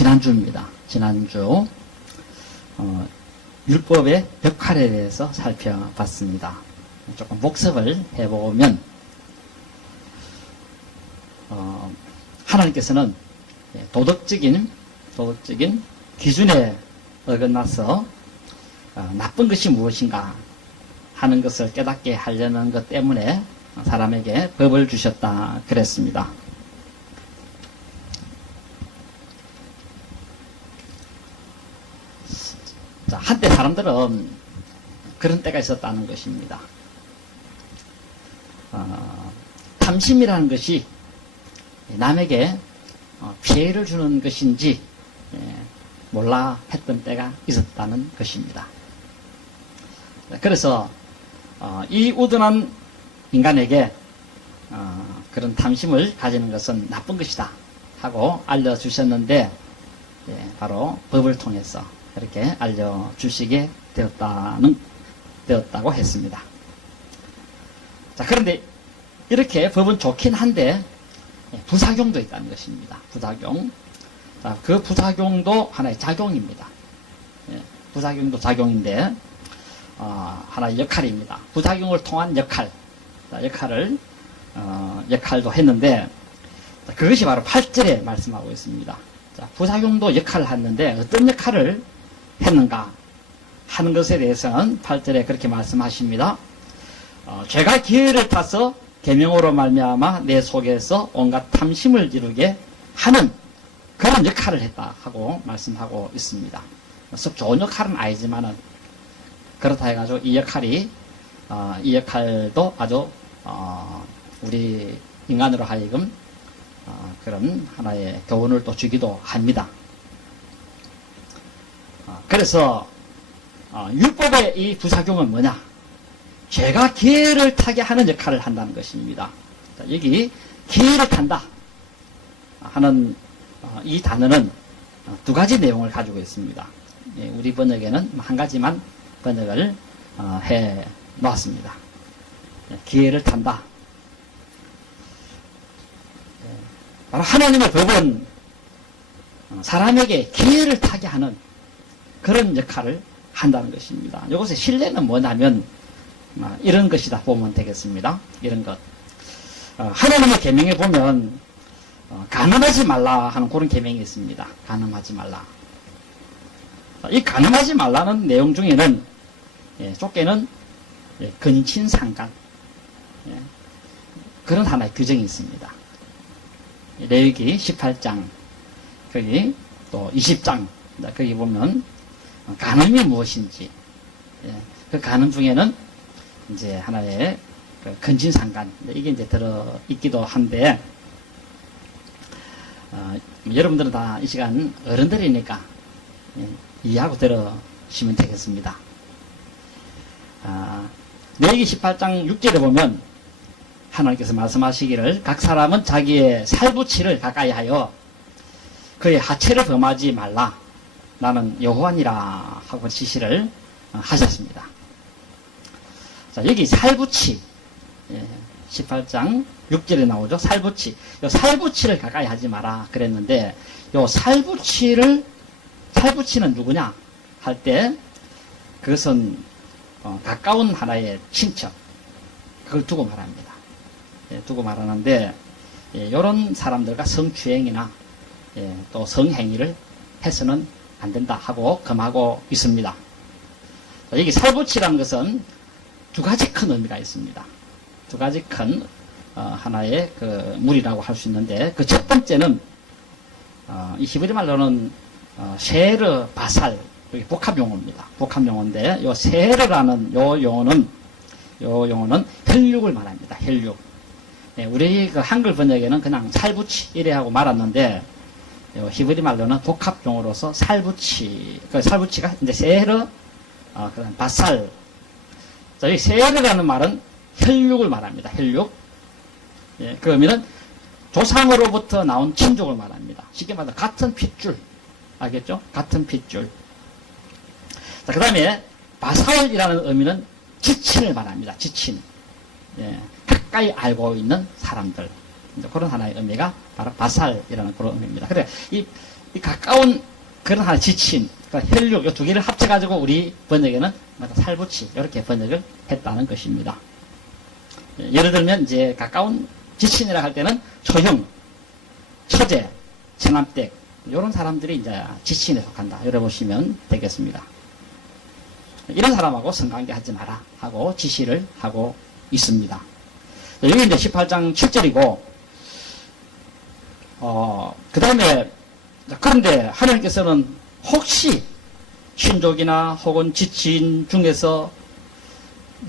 지난주입니다. 지난주 율법의 역할에 대해서 살펴봤습니다. 조금 복습을 해보면 하나님께서는 도덕적인 기준에 어긋나서 나쁜 것이 무엇인가 하는 것을 깨닫게 하려는 것 때문에 사람에게 법을 주셨다 그랬습니다. 자, 한때 사람들은 그런 때가 있었다는 것입니다. 탐심이라는 것이 남에게 피해를 주는 것인지 몰라 했던 때가 있었다는 것입니다. 그래서 이 우둔한 인간에게 그런 탐심을 가지는 것은 나쁜 것이다 하고 알려주셨는데 바로 법을 통해서 그렇게 알려주시게 되었다고 했습니다. 자, 그런데 이렇게 법은 좋긴 한데 부작용도 있다는 것입니다. 부작용. 자, 그 부작용도 하나의 작용입니다. 부작용도 작용인데 하나의 역할입니다. 부작용을 통한 역할. 자, 역할도 했는데 자, 그것이 바로 8절에 말씀하고 있습니다. 자, 부작용도 역할을 했는데 어떤 역할을 했는가 하는 것에 대해서는 8절에 그렇게 말씀하십니다. 죄가 기회를 타서 계명으로 말미암아 내 속에서 온갖 탐심을 이루게 하는 그런 역할을 했다 하고 말씀하고 있습니다. 썩 좋은 역할은 아니지만은 그렇다 해가지고 이 역할도 아주 우리 인간으로 하여금 그런 하나의 교훈을 또 주기도 합니다. 그래서 율법의 이 부작용은 뭐냐? 죄가 기회를 타게 하는 역할을 한다는 것입니다. 자, 여기 기회를 탄다 하는 이 단어는 두 가지 내용을 가지고 있습니다. 우리 번역에는 한 가지만 번역을 해 놓았습니다. 기회를 탄다. 바로 하나님의 법은 사람에게 기회를 타게 하는 그런 역할을 한다는 것입니다. 이것의 신뢰는 뭐냐면 이런 것이다 보면 되겠습니다. 이런 것. 하나님의 계명에 보면 간음하지 말라 하는 그런 계명이 있습니다. 간음하지 말라. 이 간음하지 말라는 내용 중에는 쫓게는 근친상간 그런 하나의 규정이 있습니다. 레위기 18장 거기 또 20장 거기 보면 간음이 무엇인지 그 간음 중에는 이제 하나의 그 근친상간 이게 이제 들어 있기도 한데 여러분들은 다 이 시간 어른들이니까 이해하고 들으시면 되겠습니다. 레위기 18장 6절에 보면 하나님께서 말씀하시기를 각 사람은 자기의 살부치를 가까이 하여 그의 하체를 범하지 말라 나는 여호와니라 하고 지시를 하셨습니다. 자, 여기 살부치 18장 6절에 나오죠. 살부치를 가까이 하지 마라 그랬는데 요 살부치는 누구냐 할 때 그것은 가까운 하나의 친척 그걸 두고 말합니다. 두고 말하는데 이런 사람들과 성추행이나 또 성행위를 해서는 안 된다 하고 금하고 있습니다. 자, 여기 살부치라는 것은 두 가지 큰 의미가 있습니다. 두 가지 큰 하나의 그 물이라고 할 수 있는데 그 첫 번째는 이 히브리 말로는 셰르 바살 여기 복합 용어입니다. 복합 용어인데 요 셰르라는 요 용어는 혈육을 말합니다. 혈육. 우리 그 한글 번역에는 그냥 살부치 이래 하고 말았는데 요 히브리 말로는 복합 용어로서 살부치. 그 살부치가 이제 셰르 그다음 바살. 자, 이 세르라는 말은 혈육을 말합니다. 혈육. 그 의미는 조상으로부터 나온 친족을 말합니다. 쉽게 말해서 같은 핏줄. 알겠죠? 같은 핏줄. 자, 그 다음에 바살이라는 의미는 지친을 말합니다. 지친. 가까이 알고 있는 사람들. 그런 하나의 의미가 바로 바살이라는 그런 의미입니다. 그래, 이 이 가까운 그런 하나 지친, 그러니까 혈육, 이 두 개를 합쳐가지고 우리 번역에는 살부치, 이렇게 번역을 했다는 것입니다. 예를 들면, 이제 가까운 지친이라 할 때는 초형, 처제, 체남댁, 이런 사람들이 이제 지친에 속한다. 이래 보시면 되겠습니다. 이런 사람하고 성관계 하지 마라 하고 지시를 하고 있습니다. 여기 이제 18장 7절이고, 그 다음에, 그런데 하나님께서는 혹시 신족이나 혹은 지친 중에서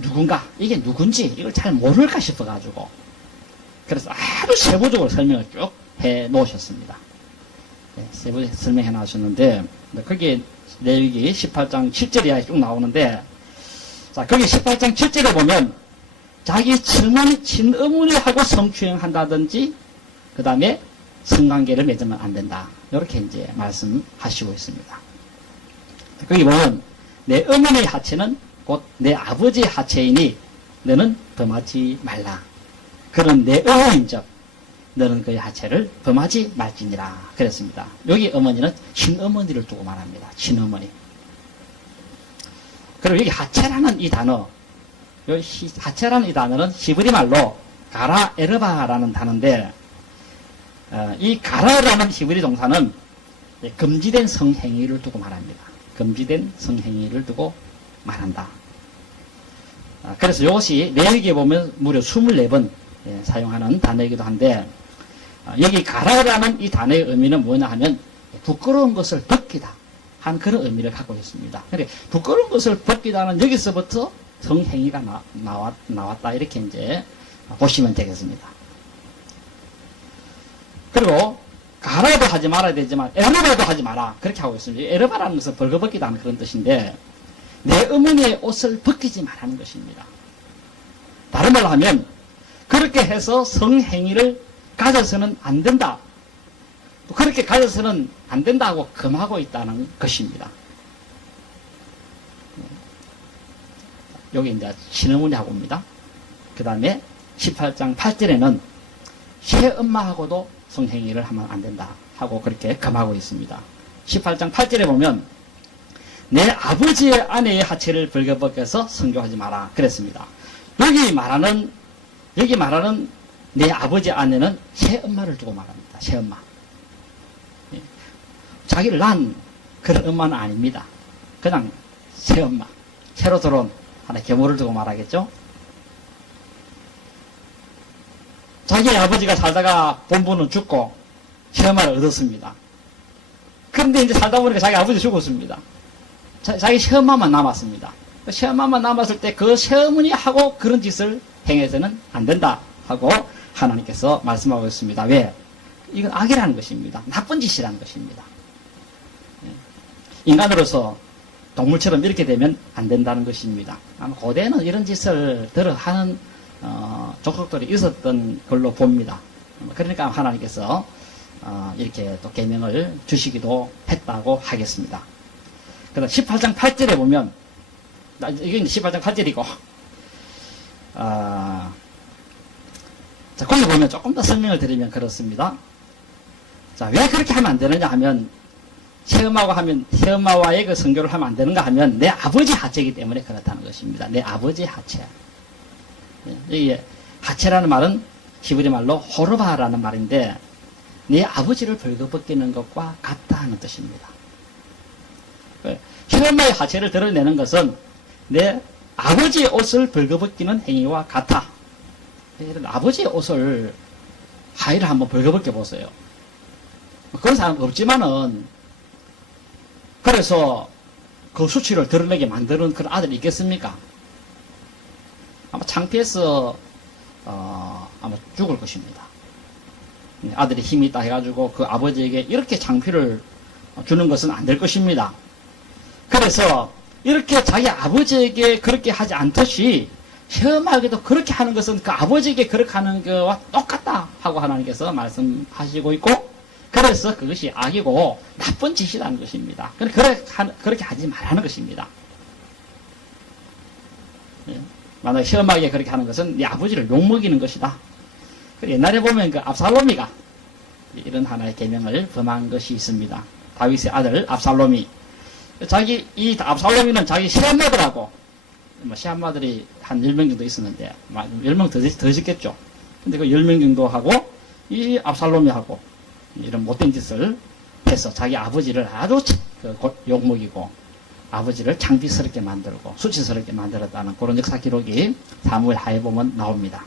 누군가, 이게 누군지 이걸 잘 모를까 싶어가지고, 그래서 아주 세부적으로 설명을 쭉 해 놓으셨습니다. 네, 세부적으로 설명해 놓으셨는데, 거기에 내용이 18장 7절이 쭉 나오는데, 자, 거기 18장 7절에 보면, 자기 친어머니하고 성추행한다든지, 그 다음에 성관계를 맺으면 안 된다. 이렇게 이제 말씀하시고 있습니다. 거기 보면, 내 어머니의 하체는 곧 내 아버지의 하체이니, 너는 범하지 말라. 그런 내 어머니인즉, 너는 그의 하체를 범하지 말지니라. 그랬습니다. 여기 어머니는 친어머니를 두고 말합니다. 친어머니. 그리고 여기 하체라는 이 단어, 여기 하체라는 이 단어는 히브리 말로 가라 에르바라는 단어인데, 이 가라라는 히브리 동사는 금지된 성행위를 두고 말합니다. 금지된 성행위를 두고 말한다. 그래서 이것이 레위기에 보면 무려 24번 사용하는 단어이기도 한데, 여기 가라라는 이 단어의 의미는 뭐냐 하면 부끄러운 것을 벗기다 한 그런 의미를 갖고 있습니다. 그러니까 부끄러운 것을 벗기다는 여기서부터 성행위가 나왔다 이렇게 이제 보시면 되겠습니다. 그리고 가라도 하지 말아야 되지만 에르바도 하지 마라 그렇게 하고 있습니다. 에르바라는 것은 벌거벗기다 하는 그런 뜻인데, 내 어머니의 옷을 벗기지 말라는 것입니다. 다른 말로 하면 그렇게 해서 성행위를 가져서는 안 된다. 그렇게 가져서는 안 된다고 금하고 있다는 것입니다. 여기 이제 친어머니하고입니다. 그 다음에 18장 8절에는 새엄마하고도 성행위를 하면 안 된다 하고 그렇게 금하고 있습니다. 18장 8절에 보면 내 아버지의 아내의 하체를 벌거벗겨서 성교하지 마라 그랬습니다. 여기 말하는 내 아버지 아내는 새엄마를 두고 말합니다. 새엄마. 자기를 낳은 그런 엄마는 아닙니다. 그냥 새엄마. 새로 들어온 하나 계모를 두고 말하겠죠. 자기 아버지가 살다가 본부는 죽고 새엄마를 얻었습니다. 그런데 이제 살다 보니까 자기 아버지 죽었습니다. 자기 새엄마만 남았습니다. 새엄마만 남았을 때 그 새어머니하고 그런 짓을 행해서는 안 된다 하고 하나님께서 말씀하고 있습니다. 왜? 이건 악이라는 것입니다. 나쁜 짓이라는 것입니다. 인간으로서 동물처럼 이렇게 되면 안 된다는 것입니다. 아마 고대에는 이런 짓을 하는 족속들이 있었던 걸로 봅니다. 그러니까 하나님께서 이렇게 또 계명을 주시기도 했다고 하겠습니다. 그다음 18장 8절에 보면, 이게 18장 8절이고, 자, 거기 보면 조금 더 설명을 드리면 그렇습니다. 자, 왜 그렇게 하면 안 되느냐 하면, 새엄마와의 그 성교를 하면 안 되는가 하면, 내 아버지 하체이기 때문에 그렇다는 것입니다. 내 아버지 하체. 이게, 하체라는 말은 히브리 말로 호르바라는 말인데, 내 아버지를 벌거벗기는 것과 같다 하는 뜻입니다. 새엄마의 하체를 드러내는 것은 내 아버지의 옷을 벌거벗기는 행위와 같아. 아버지의 옷을 하의를 한번 벌거벗겨 보세요. 그런 사람 없지만은, 그래서 그 수치를 드러내게 만드는 그런 아들이 있겠습니까? 아마 창피해서 아마 죽을 것입니다. 아들이 힘이 있다 해가지고 그 아버지에게 이렇게 창피를 주는 것은 안 될 것입니다. 그래서 이렇게 자기 아버지에게 그렇게 하지 않듯이 시험하게도 그렇게 하는 것은 그 아버지에게 그렇게 하는 것과 똑같다 하고 하나님께서 말씀하시고 있고, 그래서 그것이 악이고 나쁜 짓이라는 것입니다. 그렇게 하지 말라는 것입니다. 만약에 시험하게 그렇게 하는 것은 네 아버지를 욕먹이는 것이다. 옛날에 보면 그 압살롬이가 이런 하나의 계명을 범한 것이 있습니다. 다윗의 아들 압살롬이 이 압살롬이는 자기 시엄마들하고 시엄마들이 한 10명 정도 있었는데 10명 더 있겠죠. 근데 그 10명 정도 하고 이 압살롬이 하고 이런 못된 짓을 해서 자기 아버지를 아주 욕먹이고 아버지를 창피스럽게 만들고 수치스럽게 만들었다는 그런 역사 기록이 사무엘 하에 보면 나옵니다.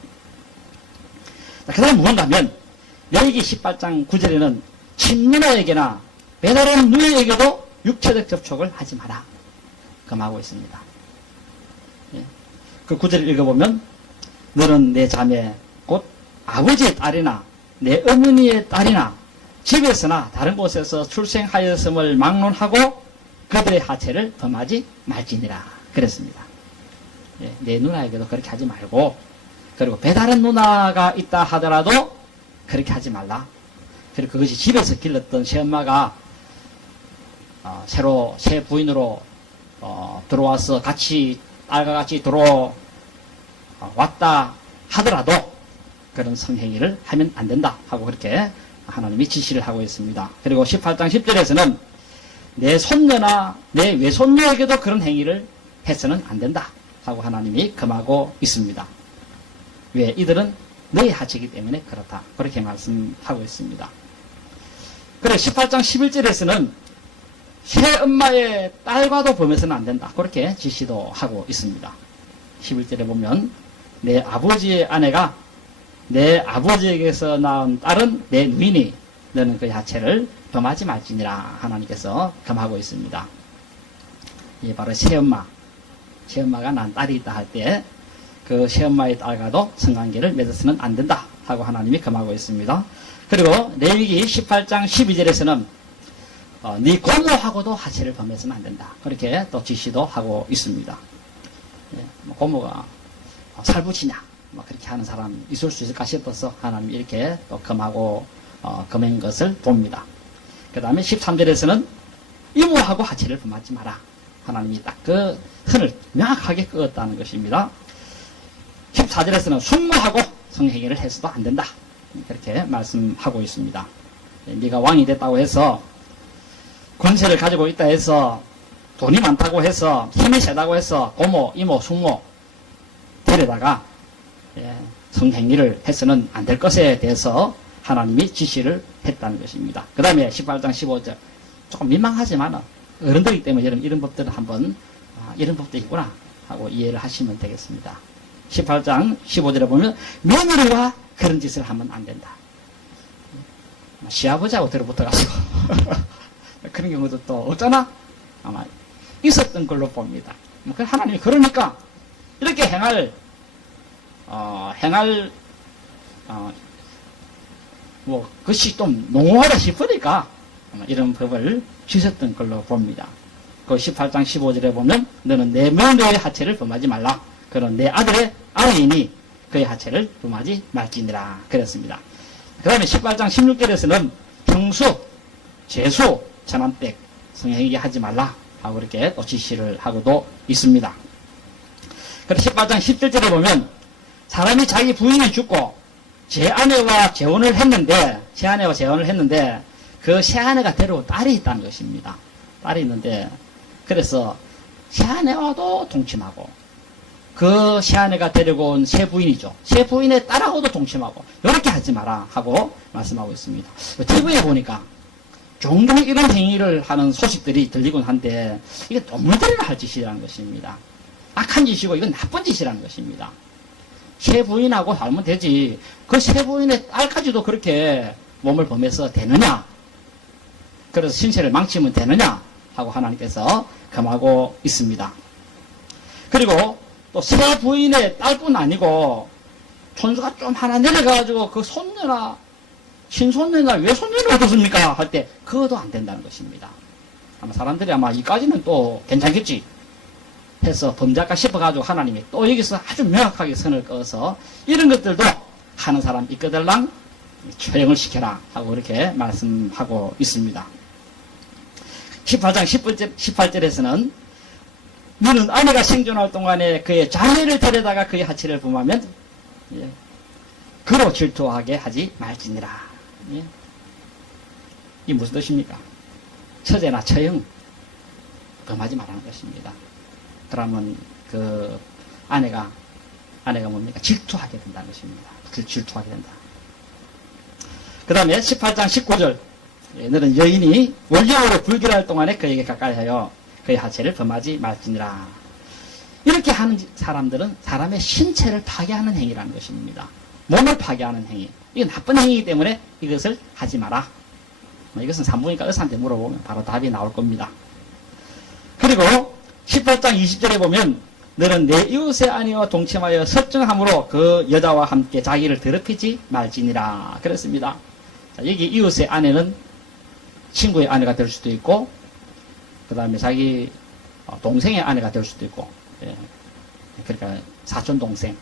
그 다음 뭔가 하면 레위기 18장 9절에는 친누나에게나 배다른 누이에게도 육체적 접촉을 하지 마라 금하고 있습니다. 그 9절을 읽어보면 너는 내 자매 곧 아버지의 딸이나 내 어머니의 딸이나 집에서나 다른 곳에서 출생하였음을 막론하고 그들의 하체를 범하지 말지니라 그랬습니다. 내 누나에게도 그렇게 하지 말고 그리고 배다른 누나가 있다 하더라도 그렇게 하지 말라. 그리고 그것이 집에서 길렀던 새엄마가 새로 새 부인으로 들어와서 같이 딸과 같이 들어왔다 하더라도 그런 성행위를 하면 안 된다 하고 그렇게 하나님이 지시를 하고 있습니다. 그리고 18장 10절에서는 내 손녀나 내 외손녀에게도 그런 행위를 해서는 안 된다 하고 하나님이 금하고 있습니다. 왜? 이들은 너의 하체이기 때문에 그렇다. 그렇게 말씀하고 있습니다. 그리고 18장 11절에서는 새엄마의 딸과도 범해서는 안 된다. 그렇게 지시도 하고 있습니다. 11절에 보면 내 아버지의 아내가 내 아버지에게서 낳은 딸은 내 누이니 너는 그의 하체를 범하지 말지니라 하나님께서 금하고 있습니다. 이게 바로 새엄마가 난 딸이 있다 할 때 그 새엄마의 딸과도 성관계를 맺어서는 안 된다 하고 하나님이 금하고 있습니다. 그리고 레위기 18장 12절에서는 네 고모하고도 하체를 범해서는 안 된다. 그렇게 또 지시도 하고 있습니다. 고모가 살붙이냐 그렇게 하는 사람 있을 수 있을까 싶어서 하나님이 이렇게 또 금하고 금한 것을 봅니다. 그 다음에 13절에서는 이모하고 하체를 범하지 마라. 하나님이 딱 그 선을 명확하게 그었다는 것입니다. 14절에서는 숙모하고 성행위를 해서도 안 된다. 그렇게 말씀하고 있습니다. 네가 왕이 됐다고 해서 권세를 가지고 있다 해서 돈이 많다고 해서 힘이 세다고 해서 고모, 이모, 숙모 데려다가 성행위를 해서는 안 될 것에 대해서 하나님이 지시를 했다는 것입니다. 그 다음에 18장 15절 조금 민망하지만 어른들이기 때문에 이런 법들은 한번 이런 법도 있구나 하고 이해를 하시면 되겠습니다. 18장 15절에 보면 며느리와 그런 짓을 하면 안 된다. 시아버지하고 들어붙어가지고 그런 경우도 또 없잖아? 아마 있었던 걸로 봅니다. 하나님이 그러니까 이렇게 그것이 좀 농후하다 싶으니까 아마 이런 법을 주셨던 걸로 봅니다. 그 18장 15절에 보면 너는 내 며느리의 하체를 범하지 말라. 그런 내 아들의 아내이니 그의 하체를 범하지 말지니라 그랬습니다. 그 다음에 18장 16절에서는 형수, 제수, 전환댁 성행위게 하지 말라 하고 이렇게 또 지시를 하고도 있습니다. 그래서 18장 17절에 보면 사람이 자기 부인이 죽고 새아내와 재혼을 했는데 그 새아내가 데려온 딸이 있다는 것입니다. 딸이 있는데 그래서 새아내와도 동침하고 그 새아내가 데리고 온 새부인이죠. 새부인의 딸하고도 동침하고 이렇게 하지 마라 하고 말씀하고 있습니다. TV에 보니까 종종 이런 행위를 하는 소식들이 들리곤 한데 이게 동물들이나 할 짓이라는 것입니다. 악한 짓이고 이건 나쁜 짓이라는 것입니다. 새부인하고 살면 되지 그 새부인의 딸까지도 그렇게 몸을 범해서 되느냐, 그래서 신체를 망치면 되느냐 하고 하나님께서 금하고 있습니다. 그리고 또 새부인의 딸뿐 아니고 촌수가 좀 하나 내려가가지고 그 손녀나 친손녀나 외손녀는 어떻습니까 할 때 그것도 안 된다는 것입니다. 아마 사람들이 아마 이까지는 또 괜찮겠지 해서 범죄할까 싶어가지고 하나님이 또 여기서 아주 명확하게 선을 그어서 이런 것들도 하는 사람 있거들랑 처형을 시켜라 하고 그렇게 말씀하고 있습니다. 18장 18절에서는 너는 아내가 생존할 동안에 그의 자매를 데려다가 그의 하체를 범하면 그로 질투하게 하지 말지니라. 이 무슨 뜻입니까? 처제나 처형 범하지 말라는 것입니다. 그러면 그 아내가 뭡니까? 질투하게 된다는 것입니다. 질투하게 된다. 그 다음에 18장 19절. 너는 여인이 원령으로 불결할 동안에 그에게 가까이 하여 그의 하체를 범하지 말지니라. 이렇게 하는 사람들은 사람의 신체를 파괴하는 행위라는 것입니다. 몸을 파괴하는 행위. 이건 나쁜 행위이기 때문에 이것을 하지 마라. 이것은 산부인과 의사한테 물어보면 바로 답이 나올 겁니다. 그리고 18장 20절에 보면 너는 내 이웃의 아내와 동침하여 설정함으로 그 여자와 함께 자기를 더럽히지 말지니라. 그랬습니다. 자, 여기 이웃의 아내는 친구의 아내가 될 수도 있고, 그 다음에 자기 동생의 아내가 될 수도 있고, 예. 그러니까 사촌 동생,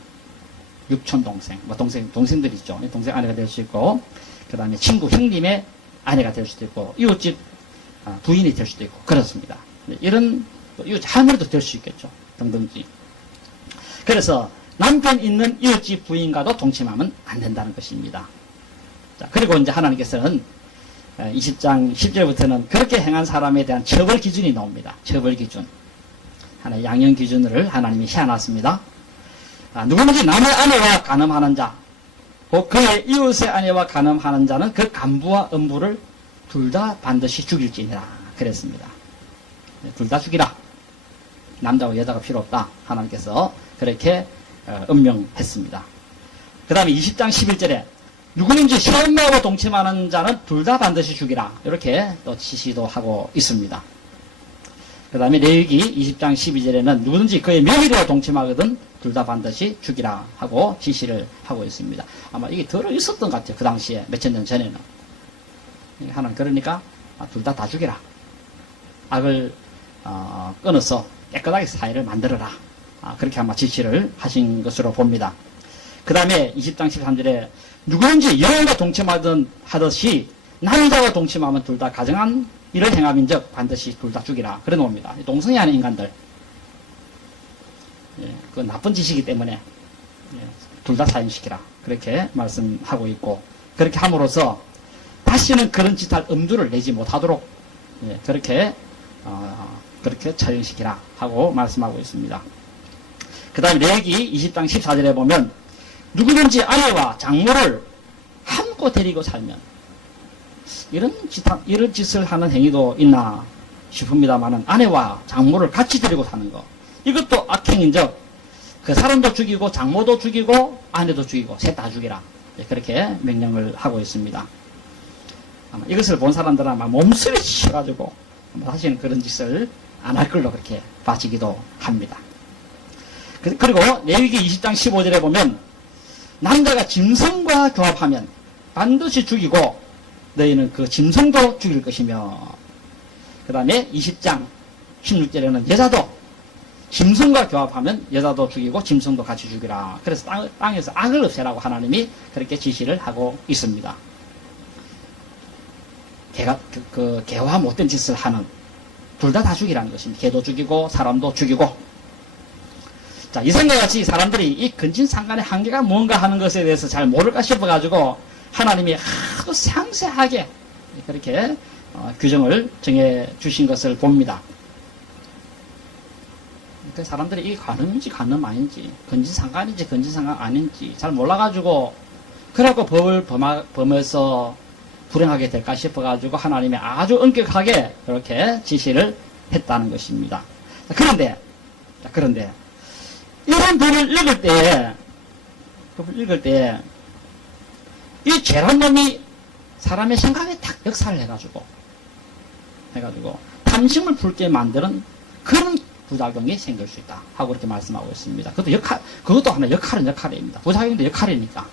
육촌 동생, 뭐 동생들 있죠. 동생 아내가 될 수 있고, 그 다음에 친구 형님의 아내가 될 수도 있고, 이웃집 부인이 될 수도 있고, 그렇습니다. 이런 이웃 할머니도 될 수 있겠죠. 등등지. 그래서 남편 있는 이웃집 부인과도 동침하면 안 된다는 것입니다. 자, 그리고 이제 하나님께서는 20장 10절부터는 그렇게 행한 사람에 대한 처벌 기준이 나옵니다. 처벌 기준. 하나의 양형 기준을 하나님이 세워놨습니다. 누구든지 남의 아내와 간음하는 자, 곧 그의 이웃의 아내와 간음하는 자는 그 간부와 음부를 둘 다 반드시 죽일지니라. 그랬습니다. 둘 다 죽이라. 남자와 여자가 필요 없다. 하나님께서 그렇게 음명했습니다. 그 다음에 20장 11절에 누구든지 시엄마와 동침하는 자는 둘 다 반드시 죽이라. 이렇게 또 지시도 하고 있습니다. 그 다음에 레위기 20장 12절에는 누구든지 그의 며느리와 동침하거든 둘 다 반드시 죽이라 하고 지시를 하고 있습니다. 아마 이게 들어있었던 것 같아요. 그 당시에 몇천 년 전에는. 하나님 그러니까 둘 다 죽이라. 악을 끊어서 깨끗하게 사회를 만들어라. 그렇게 아마 지시를 하신 것으로 봅니다. 그 다음에 20장 13절에 누구든지 여인과 동침하듯이 남자와 동침하면 둘 다 가정한 일을 행함인즉 반드시 둘 다 죽이라. 그래 놓습니다. 동성애하는 인간들. 그 나쁜 짓이기 때문에 둘 다 사형시키라. 그렇게 말씀하고 있고, 그렇게 함으로써 다시는 그런 짓할 엄두를 내지 못하도록 그렇게 처형시키라 하고 말씀하고 있습니다. 그 다음에 레위기 20장 14절에 보면 누구든지 아내와 장모를 함께 데리고 살면, 이런 짓을 하는 행위도 있나 싶습니다만은, 아내와 장모를 같이 데리고 사는 거, 이것도 악행인즉 그 사람도 죽이고 장모도 죽이고 아내도 죽이고 셋 다 죽이라. 그렇게 명령을 하고 있습니다. 아마 이것을 본 사람들은 아마 몸서리 치셔가지고 다시는 그런 짓을 안 할 걸로 그렇게 봐지기도 합니다. 그리고 레위기 20장 15절에 보면 남자가 짐승과 교합하면 반드시 죽이고 너희는 그 짐승도 죽일 것이며, 그 다음에 20장 16절에는 여자도 짐승과 교합하면 여자도 죽이고 짐승도 같이 죽이라. 그래서 땅에서 악을 없애라고 하나님이 그렇게 지시를 하고 있습니다. 개와 못된 짓을 하는 둘 다 죽이라는 것입니다. 개도 죽이고 사람도 죽이고. 자, 이생과 같이 사람들이 이 근친상간의 한계가 뭔가 하는 것에 대해서 잘 모를까 싶어가지고 하나님이 아주 상세하게 그렇게 규정을 정해 주신 것을 봅니다. 그 사람들이 이게 간음인지 간음 아닌지, 근친상간인지 근친상간 아닌지 잘 몰라가지고, 그래갖고 법을 범해서 불행하게 될까 싶어가지고 하나님이 아주 엄격하게 그렇게 지시를 했다는 것입니다. 그런데 이런 법을 읽을 때 이 죄란 놈이 사람의 생각에 딱 역사를 해가지고 탐심을 품게 만드는 그런 부작용이 생길 수 있다 하고 그렇게 말씀하고 있습니다. 그것도 하나 역할입니다. 부작용도 역할이니까.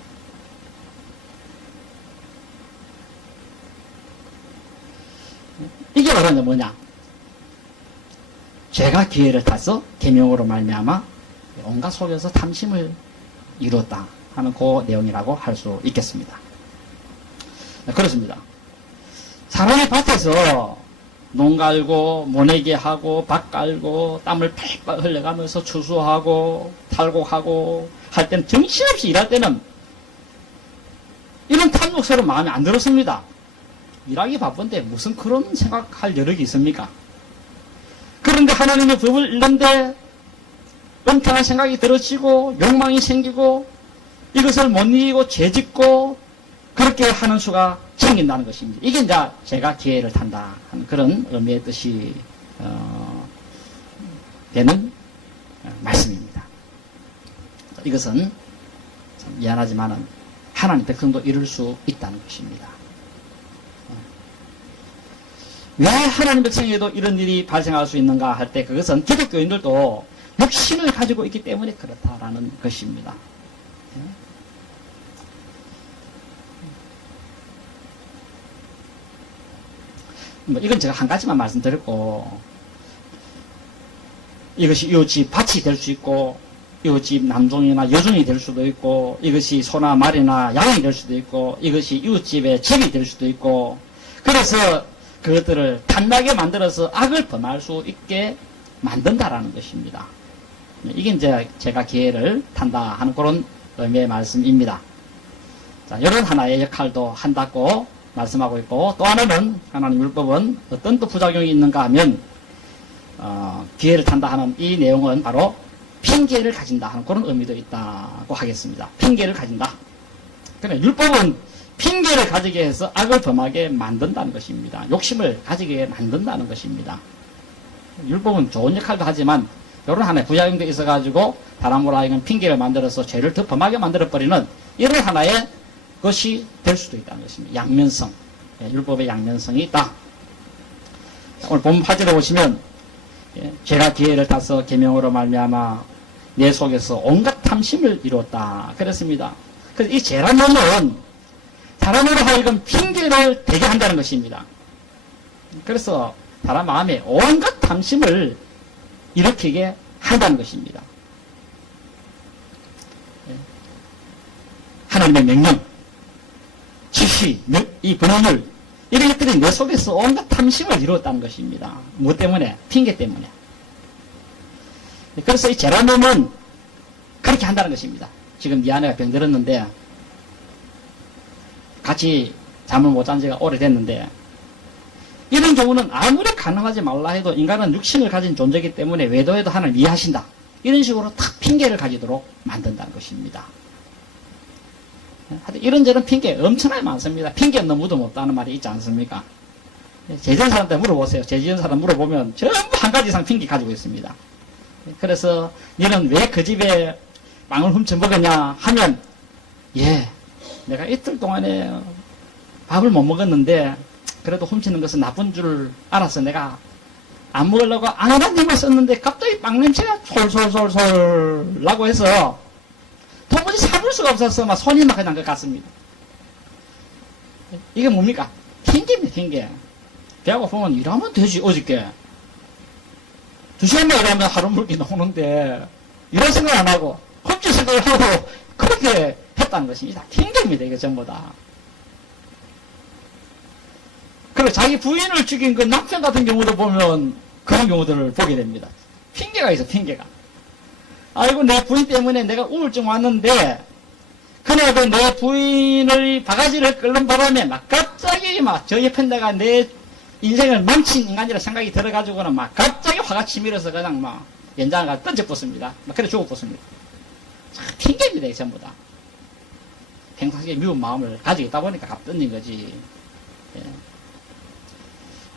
이게 바로 뭐냐? 죄가 기회를 타서 계명으로 말미암아 온갖 속에서 탐심을 이루었다 하는 그 내용이라고 할 수 있겠습니다. 그렇습니다. 사람이 밭에서 농 갈고 모내기 하고 밭 갈고 땀을 팍팍 흘려가면서 추수하고 탈곡하고 할 때는 정신없이 일할 때는 이런 탐욕스러운 마음이 안 들었습니다. 일하기 바쁜데 무슨 그런 생각할 여력이 있습니까? 그런데 하나님의 법을 읽는데 엉뚱한 생각이 들어지고 욕망이 생기고 이것을 못 이기고 죄짓고 그렇게 하는 수가 생긴다는 것입니다. 이게 이제 제가 기회를 탄다 하는 그런 의미의 뜻이 되는 말씀입니다. 이것은 참 미안하지만은 하나님 백성도 이룰 수 있다는 것입니다. 왜 하나님 백성에도 이런 일이 발생할 수 있는가 할 때 그것은 기독교인들도 육신을 가지고 있기 때문에 그렇다라는 것입니다. 이건 제가 한 가지만 말씀드렸고, 이것이 이웃집 밭이 될 수 있고, 이웃집 남종이나 여종이 될 수도 있고, 이것이 소나 말이나 양이 될 수도 있고, 이것이 이웃집의 집이 될 수도 있고, 그래서 그것들을 탐나게 만들어서 악을 범할 수 있게 만든다라는 것입니다. 이게 이제 제가 기회를 탄다 하는 그런 의미의 말씀입니다. 자, 이런 하나의 역할도 한다고 말씀하고 있고, 또 하나는 하나님 율법은 어떤 또 부작용이 있는가 하면 기회를 탄다 하는 이 내용은 바로 핑계를 가진다 하는 그런 의미도 있다고 하겠습니다. 핑계를 가진다. 그러니까 율법은 핑계를 가지게 해서 악을 범하게 만든다는 것입니다. 욕심을 가지게 만든다는 것입니다. 율법은 좋은 역할도 하지만 이런 하나의 부작용도 있어가지고 사람으로 하여금 핑계를 만들어서 죄를 더 범하게 만들어버리는 이런 하나의 것이 될 수도 있다는 것입니다. 양면성, 율법의 양면성이 있다. 오늘 본문 8절에 보시면 죄가 기회를 타서 계명으로 말미암아 내 속에서 온갖 탐심을 이루었다 그랬습니다. 그래서 이 죄란 놈은 사람으로 하여금 핑계를 대게 한다는 것입니다. 그래서 사람 마음에 온갖 탐심을 일으키게 한다는 것입니다. 하나님의 명령, 지시, 이 번호물, 이런 것들이 내 속에서 온갖 탐심을 이루었다는 것입니다. 무엇 때문에? 핑계 때문에. 그래서 이 죄란 놈은 그렇게 한다는 것입니다. 지금 네 아내가 병들었는데 같이 잠을 못 잔 지가 오래됐는데 이런 경우는 아무리 가능하지 말라 해도 인간은 육신을 가진 존재이기 때문에 외도해도 하나님 이해하신다. 이런 식으로 탁 핑계를 가지도록 만든다는 것입니다. 이런저런 핑계 엄청나게 많습니다. 핑계 없는 무덤 없다는 말이 있지 않습니까? 제지은 사람한테 물어보세요. 제지은 사람 물어보면 전부 한 가지 이상 핑계 가지고 있습니다. 그래서 너는 왜 그 집에 빵을 훔쳐 먹었냐 하면 내가 이틀 동안에 밥을 못 먹었는데 그래도 훔치는 것은 나쁜 줄 알아서 내가 안 먹으려고 안한 힘을 썼는데 갑자기 빵 냄새가 솔솔솔솔 나고 해서 도무지 참을 수가 없어서 막 손이 막 그냥 것 같습니다. 이게 뭡니까? 핑계입니다, 핑계. 배가 고프면 일하면 되지, 어저께. 2시간만 일하면 하루 물기 나오는데, 이런 생각 안 하고, 훔칠 생각을 하고, 그렇게 했다는 것입니다. 핑계입니다, 이게 전부 다. 그리고 자기 부인을 죽인 그 남편 같은 경우도 보면, 그런 경우들을 보게 됩니다. 핑계가 있어, 핑계가. 아이고, 내 부인 때문에 내가 우울증 왔는데, 그래, 내 부인의 바가지를 끓는 바람에 막 갑자기 막 저 옆에 내가 내 인생을 망친 인간이라 생각이 들어가지고는 막 갑자기 화가 치밀어서 그냥 막 연장을 던져붙습니다. 막 그래 죽어붙습니다. 핑계입니다, 이 전부 다. 평상시에 미운 마음을 가지고 있다 보니까 갑 던진 거지. 예.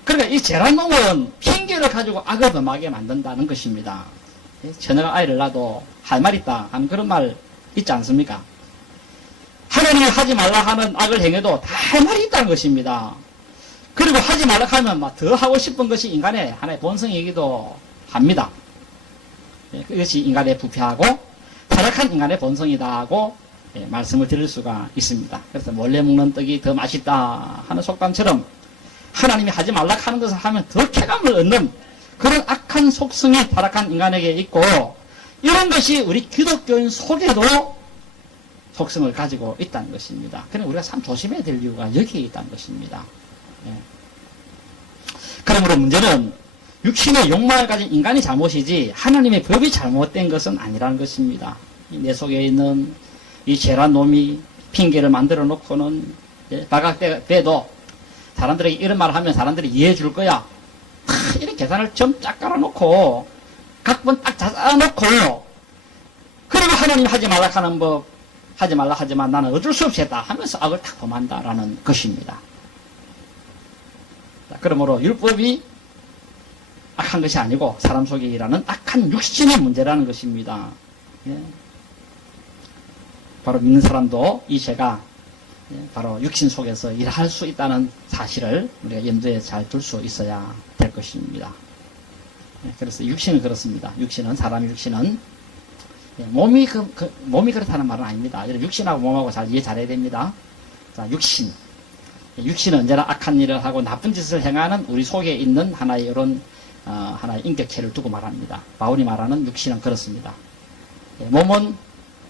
그러니까 이 죄란 놈은 핑계를 가지고 악을 범하게 만든다는 것입니다. 처녀가 아이를 낳아도 할 말 있다 하는 그런 말 있지 않습니까? 하나님이 하지 말라 하는 악을 행해도 다 할 말이 있다는 것입니다. 그리고 하지 말라 하면 막 더 하고 싶은 것이 인간의 하나의 본성이기도 합니다. 그것이 인간의 부패하고 타락한 인간의 본성이다 하고 말씀을 드릴 수가 있습니다. 그래서 몰래 먹는 떡이 더 맛있다 하는 속담처럼 하나님이 하지 말라 하는 것을 하면 더 쾌감을 얻는 그런 악한 속성이 타락한 인간에게 있고 이런 것이 우리 기독교인 속에도 속성을 가지고 있다는 것입니다. 그럼 우리가 참 조심해야 될 이유가 여기에 있다는 것입니다. 그러므로 문제는 육신의 욕망을 가진 인간이 잘못이지 하나님의 법이 잘못된 것은 아니라는 것입니다. 내 속에 있는 이 죄란 놈이 핑계를 만들어 놓고는 바각대도 사람들에게 이런 말을 하면 사람들이 이해해 줄 거야. 이런 계산을 점 쫙 깔아놓고 각본 딱 잡아놓고 그리고 하나님 하지 말라 하는 법 하지 말라 하지만 나는 어쩔 수 없이 했다 하면서 악을 탁 범한다라는 것입니다. 자, 그러므로 율법이 악한 것이 아니고 사람 속에 일하는 악한 육신의 문제라는 것입니다. 예. 바로 믿는 사람도 이 죄가 바로 육신 속에서 일할 수 있다는 사실을 우리가 염두에 잘 둘 수 있어야 될 것입니다. 그래서 육신은 그렇습니다. 사람의 육신은 몸이 그렇다는 말은 아닙니다. 육신하고 몸하고 잘 이해 잘해야 됩니다. 자, 육신은 언제나 악한 일을 하고 나쁜 짓을 행하는 우리 속에 있는 하나의 이런 하나의 인격체를 두고 말합니다. 바울이 말하는 육신은 그렇습니다. 몸은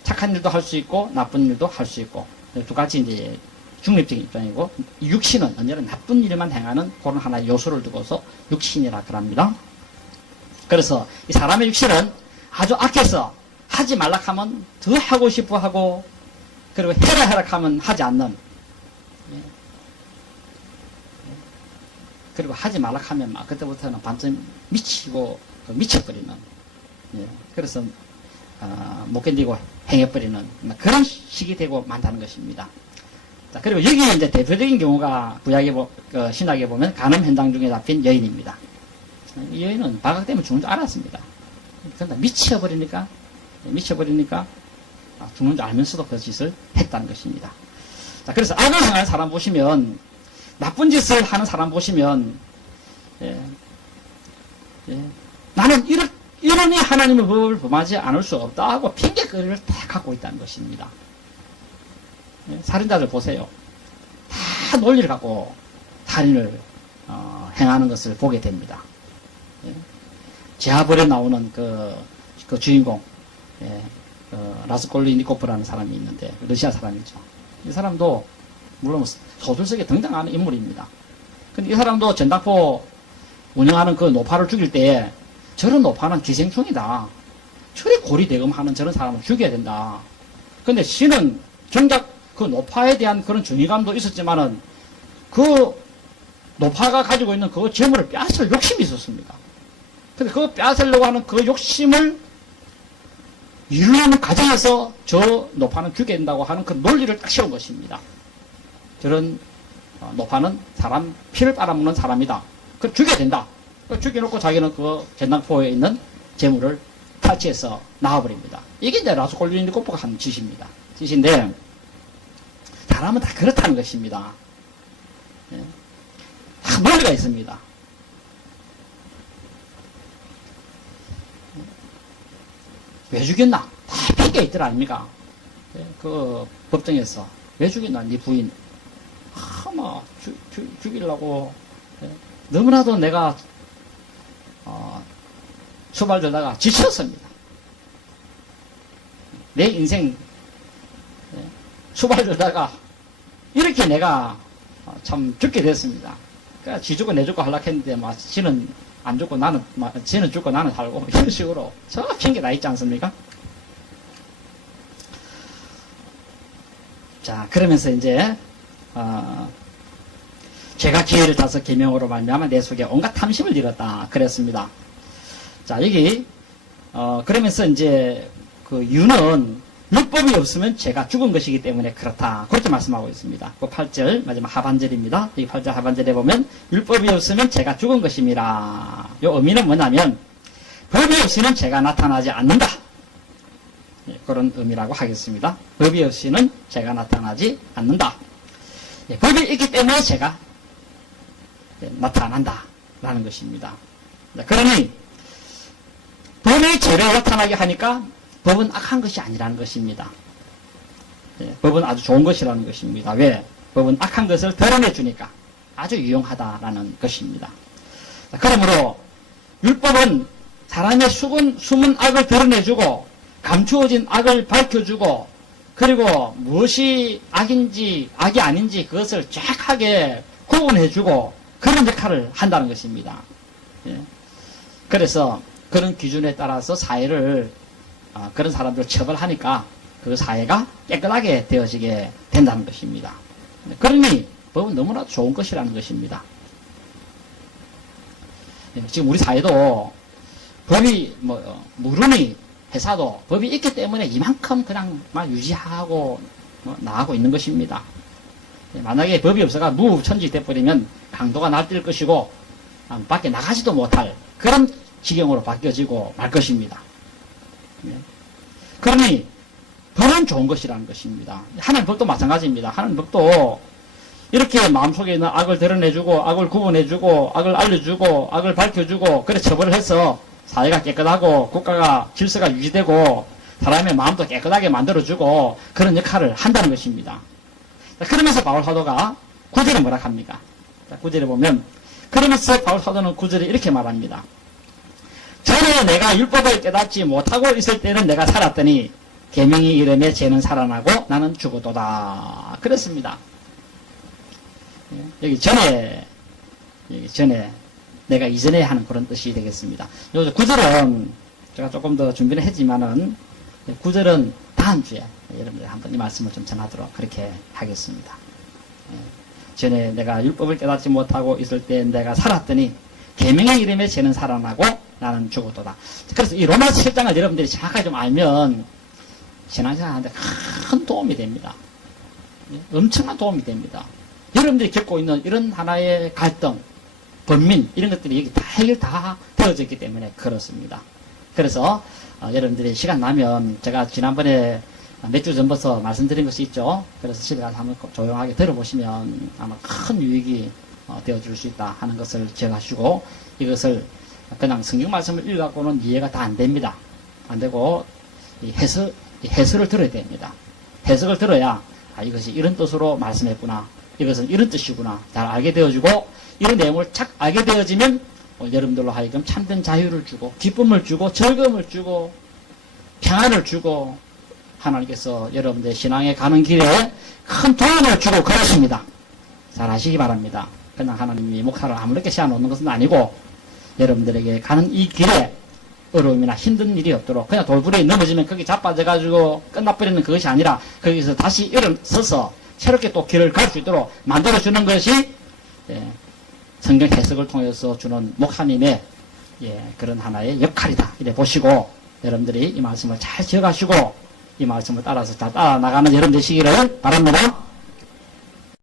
착한 일도 할 수 있고 나쁜 일도 할 수 있고 두 가지 이제 중립적인 입장이고 육신은 언제나 나쁜 일만 행하는 그런 하나의 요소를 두고서 육신이라 그럽니다. 그래서 이 사람의 육신은 아주 악해서 하지 말라 하면 더 하고 싶어 하고 그리고 해라 하면 하지 않는 그리고 하지 말라 하면 막 그때부터는 반쯤 미치고 미쳐버리는 그래서 못 견디고 행해버리는 그런 식이 되고 많다는 것입니다. 자, 그리고 여기 이제 대표적인 경우가 신약에 보면 간음 현장 중에 잡힌 여인입니다. 이 여인은 발각되면 죽는 줄 알았습니다. 그런데 미쳐버리니까 죽는 줄 알면서도 그 짓을 했다는 것입니다. 자, 그래서 악을 행하는 사람 보시면 나쁜 짓을 하는 사람 보시면 나는 이러니 하나님의 법을 범하지 않을 수 없다 하고 핑계거리를 다 갖고 있다는 것입니다. 살인자들 보세요. 다 논리를 갖고 살인을 행하는 것을 보게 됩니다. 제아벌에 나오는 그 주인공 라스콜리니코프라는 사람이 있는데 러시아 사람이죠. 이 사람도 물론 소설속에 등장하는 인물입니다. 근데 이 사람도 전당포 운영하는 그 노파를 죽일 때 저런 노파는 기생충이다. 저리 고리대금하는 저런 사람을 죽여야 된다. 근데 신은 정작 그 노파에 대한 그런 중의감도 있었지만은 그 노파가 가지고 있는 그 재물을 빼앗을 욕심이 있었습니다. 근데 그 빼앗으려고 하는 그 욕심을 이루는 과정에서 저 노파는 죽여야 된다고 하는 그 논리를 딱 세운 것입니다. 저런 노파는 사람 피를 빨아먹는 사람이다. 그걸 죽여야 된다. 죽여놓고 자기는 그 전당포에 있는 재물을 탈취해서 나와버립니다. 이게 이제 라스콜리니코프가 한 짓입니다. 짓인데 사람은 다 그렇다는 것입니다. 다 논리가 있습니다. 왜 죽였나? 다 핑계 있더라 아닙니까? 그 법정에서 왜 죽였나? 네 부인 죽이려고 너무나도 내가 수발 들다가 지쳤습니다. 내 인생 수발 들다가 이렇게 내가 참 죽게 됐습니다. 그러니까 지 죽고 내 죽고 하려고 했는데 지는 안 죽고 지는 죽고 나는 살고 이런 식으로 저 핑계 나 있지 않습니까? 자, 그러면서 이제 제가 기회를 타서 계명으로 말미암아 내 속에 온갖 탐심을 잃었다 그랬습니다. 자, 여기 그러면서 이제 그 유는 율법이 없으면 죄가 죽은 것이기 때문에 그렇다. 그렇게 말씀하고 있습니다. 그 8절 마지막 하반절입니다. 이 8절 하반절에 보면 율법이 없으면 죄가 죽은 것입니다. 이 의미는 뭐냐면 법이 없이는 죄가 나타나지 않는다. 그런 의미라고 하겠습니다. 법이 없이는 죄가 나타나지 않는다. 법이 있기 때문에 죄가 나타난다 라는 것입니다. 그러니 법이 죄를 나타나게 하니까 법은 악한 것이 아니라는 것입니다. 법은 아주 좋은 것이라는 것입니다. 왜? 법은 악한 것을 드러내 주니까 아주 유용하다라는 것입니다. 그러므로 율법은 사람의 숨은 악을 드러내주고 감추어진 악을 밝혀주고 그리고 무엇이 악인지 악이 아닌지 그것을 정확하게 구분해주고 그런 역할을 한다는 것입니다. 그래서 그런 기준에 따라서 사회를 그런 사람들을 처벌하니까 그 사회가 깨끗하게 되어지게 된다는 것입니다. 그러니 법은 너무나도 좋은 것이라는 것입니다. 지금 우리 사회도 법이 무르니 회사도 법이 있기 때문에 이만큼 그냥 막 유지하고 나가고 있는 것입니다. 만약에 법이 없어가 무천지 돼버리면 강도가 날뛸 것이고 밖에 나가지도 못할 그런 지경으로 바뀌어지고 말 것입니다. 그러니 법은 좋은 것이라는 것입니다. 하나님 법도 마찬가지입니다. 하나님 법도 이렇게 마음속에 있는 악을 드러내주고 악을 구분해주고 악을 알려주고 악을 밝혀주고 그래 처벌을 해서 사회가 깨끗하고 국가가 질서가 유지되고 사람의 마음도 깨끗하게 만들어주고 그런 역할을 한다는 것입니다. 그러면서 바울 사도가 9절에 뭐라 합니까? 9절에 보면 그러면서 바울 사도는 9절에 이렇게 말합니다. 전에 내가 율법을 깨닫지 못하고 있을 때는 내가 살았더니 계명이 이름에 죄는 살아나고 나는 죽었도다. 그랬습니다. 여기 전에 내가 이전에 하는 그런 뜻이 되겠습니다. 요 9절은 제가 조금 더 준비를 했지만은 9절은 다음 주에 여러분들 한번 이 말씀을 좀 전하도록 그렇게 하겠습니다. 전에 내가 율법을 깨닫지 못하고 있을 때 내가 살았더니 계명의 이름에 죄는 살아나고 나는 죽었도다. 그래서 이 로마서 7장을 여러분들이 정확하게 좀 알면 신앙생활하는데 큰 도움이 됩니다. 엄청난 도움이 됩니다. 여러분들이 겪고 있는 이런 하나의 갈등, 번민 이런 것들이 여기 다 해결 다 되어져 있기 때문에 그렇습니다. 그래서 여러분들이 시간 나면 제가 지난번에 몇 주 전부터 말씀드린 것이 있죠. 그래서 집에 가서 한번 조용하게 들어보시면 아마 큰 유익이 되어줄 수 있다 하는 것을 기억하시고 이것을 그냥 성경 말씀을 읽어갖고는 이해가 다 안 됩니다. 안 되고 해설을 들어야 됩니다. 해석을 들어야 이것이 이런 뜻으로 말씀했구나. 이것은 이런 뜻이구나. 잘 알게 되어지고 이런 내용을 착 알게 되어지면 여러분들로 하여금 참된 자유를 주고 기쁨을 주고 즐거움을 주고 평안을 주고 하나님께서 여러분들의 신앙에 가는 길에 큰 도움을 주고 그러십니다. 잘 아시기 바랍니다. 그냥 하나님이 목사를 아무렇게 세워놓는 것은 아니고 여러분들에게 가는 이 길에 어려움이나 힘든 일이 없도록 그냥 돌부리에 넘어지면 거기 자빠져가지고 끝나버리는 그것이 아니라 거기서 다시 일어서서 새롭게 또 길을 갈 수 있도록 만들어주는 것이 성경 해석을 통해서 주는 목사님의 그런 하나의 역할이다. 이래 보시고 여러분들이 이 말씀을 잘 기억하시고 이 말씀을 따라서 잘 따라 나가는 여러분 되시기를 바랍니다.